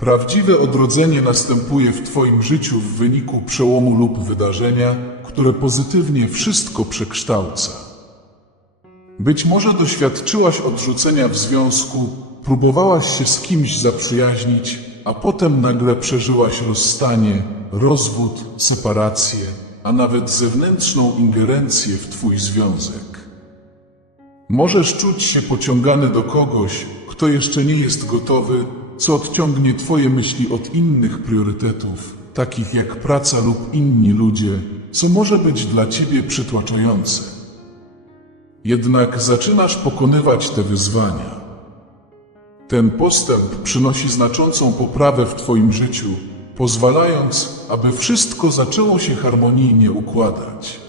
Prawdziwe odrodzenie następuje w Twoim życiu w wyniku przełomu lub wydarzenia, które pozytywnie wszystko przekształca. Być może doświadczyłaś odrzucenia w związku, próbowałaś się z kimś zaprzyjaźnić, a potem nagle przeżyłaś rozstanie, rozwód, separację, a nawet zewnętrzną ingerencję w Twój związek. Możesz czuć się pociągany do kogoś, kto jeszcze nie jest gotowy, co odciągnie Twoje myśli od innych priorytetów, takich jak praca lub inni ludzie, co może być dla Ciebie przytłaczające. Jednak zaczynasz pokonywać te wyzwania. Ten postęp przynosi znaczącą poprawę w Twoim życiu, pozwalając, aby wszystko zaczęło się harmonijnie układać.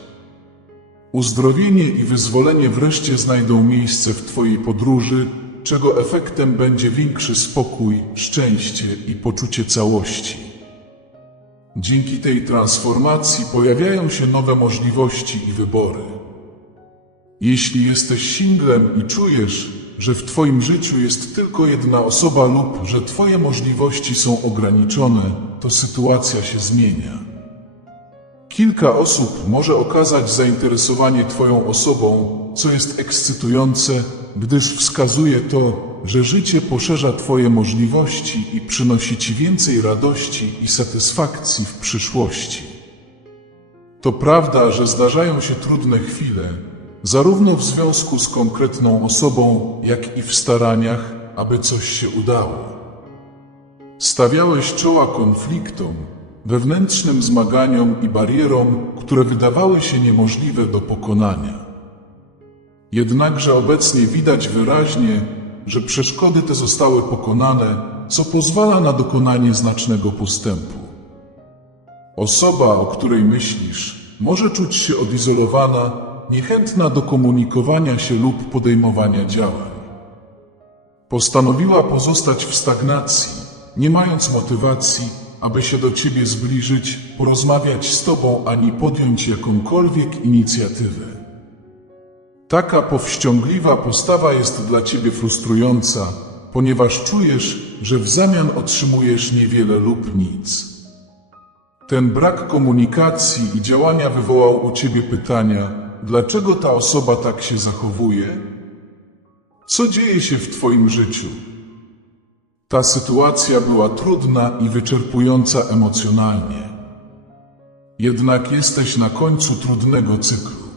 Uzdrowienie i wyzwolenie wreszcie znajdą miejsce w Twojej podróży, czego efektem będzie większy spokój, szczęście i poczucie całości. Dzięki tej transformacji pojawiają się nowe możliwości i wybory. Jeśli jesteś singlem i czujesz, że w Twoim życiu jest tylko jedna osoba lub że Twoje możliwości są ograniczone, to sytuacja się zmienia. Kilka osób może okazać zainteresowanie Twoją osobą, co jest ekscytujące, gdyż wskazuje to, że życie poszerza Twoje możliwości i przynosi Ci więcej radości i satysfakcji w przyszłości. To prawda, że zdarzają się trudne chwile, zarówno w związku z konkretną osobą, jak i w staraniach, aby coś się udało. Stawiałeś czoła konfliktom, wewnętrznym zmaganiom i barierom, które wydawały się niemożliwe do pokonania. Jednakże obecnie widać wyraźnie, że przeszkody te zostały pokonane, co pozwala na dokonanie znacznego postępu. Osoba, o której myślisz, może czuć się odizolowana, niechętna do komunikowania się lub podejmowania działań. Postanowiła pozostać w stagnacji, nie mając motywacji, aby się do ciebie zbliżyć, porozmawiać z tobą ani podjąć jakąkolwiek inicjatywę. Taka powściągliwa postawa jest dla ciebie frustrująca, ponieważ czujesz, że w zamian otrzymujesz niewiele lub nic. Ten brak komunikacji i działania wywołał u ciebie pytania, dlaczego ta osoba tak się zachowuje? Co dzieje się w twoim życiu? Ta sytuacja była trudna i wyczerpująca emocjonalnie. Jednak jesteś na końcu trudnego cyklu.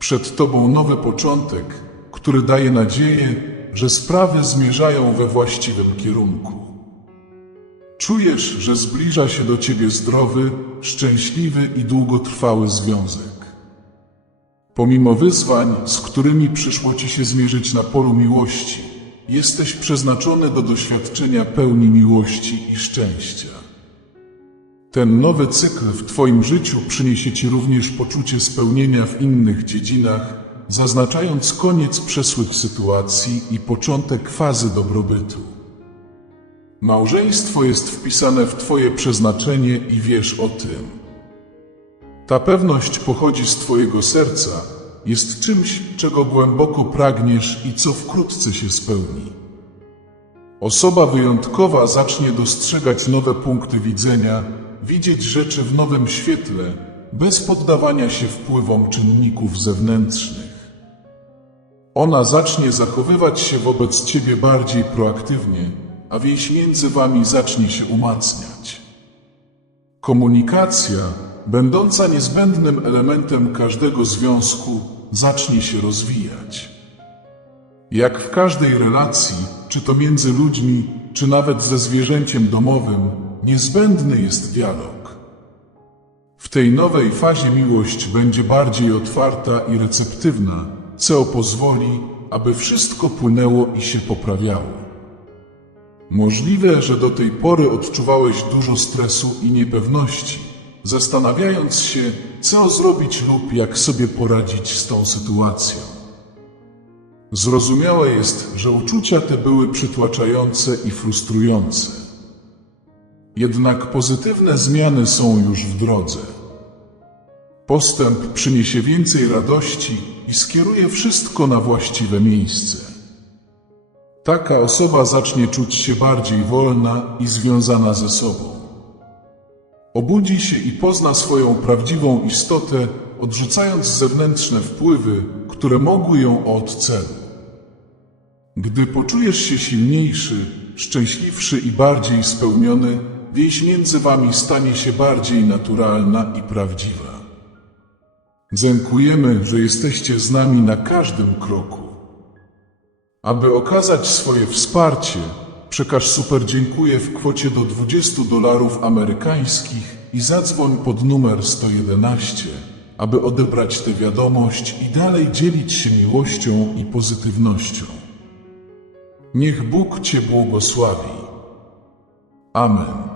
Przed tobą nowy początek, który daje nadzieję, że sprawy zmierzają we właściwym kierunku. Czujesz, że zbliża się do ciebie zdrowy, szczęśliwy i długotrwały związek. Pomimo wyzwań, z którymi przyszło ci się zmierzyć na polu miłości, jesteś przeznaczony do doświadczenia pełni miłości i szczęścia. Ten nowy cykl w Twoim życiu przyniesie Ci również poczucie spełnienia w innych dziedzinach, zaznaczając koniec przesłych sytuacji i początek fazy dobrobytu. Małżeństwo jest wpisane w Twoje przeznaczenie i wiesz o tym. Ta pewność pochodzi z Twojego serca, jest czymś, czego głęboko pragniesz i co wkrótce się spełni. Osoba wyjątkowa zacznie dostrzegać nowe punkty widzenia, widzieć rzeczy w nowym świetle, bez poddawania się wpływom czynników zewnętrznych. Ona zacznie zachowywać się wobec ciebie bardziej proaktywnie, a więź między wami zacznie się umacniać. Komunikacja, będąca niezbędnym elementem każdego związku, zacznie się rozwijać. Jak w każdej relacji, czy to między ludźmi, czy nawet ze zwierzęciem domowym, niezbędny jest dialog. W tej nowej fazie miłość będzie bardziej otwarta i receptywna, co pozwoli, aby wszystko płynęło i się poprawiało. Możliwe, że do tej pory odczuwałeś dużo stresu i niepewności, zastanawiając się, co zrobić lub jak sobie poradzić z tą sytuacją. Zrozumiałe jest, że uczucia te były przytłaczające i frustrujące. Jednak pozytywne zmiany są już w drodze. Postęp przyniesie więcej radości i skieruje wszystko na właściwe miejsce. Taka osoba zacznie czuć się bardziej wolna i związana ze sobą. Obudzi się i pozna swoją prawdziwą istotę, odrzucając zewnętrzne wpływy, które mogły ją od celu. Gdy poczujesz się silniejszy, szczęśliwszy i bardziej spełniony, więź między wami stanie się bardziej naturalna i prawdziwa. Dziękujemy, że jesteście z nami na każdym kroku. Aby okazać swoje wsparcie, przekaż super dziękuję w kwocie do 20 dolarów amerykańskich i zadzwoń pod numer 111, aby odebrać tę wiadomość i dalej dzielić się miłością i pozytywnością. Niech Bóg Cię błogosławi. Amen.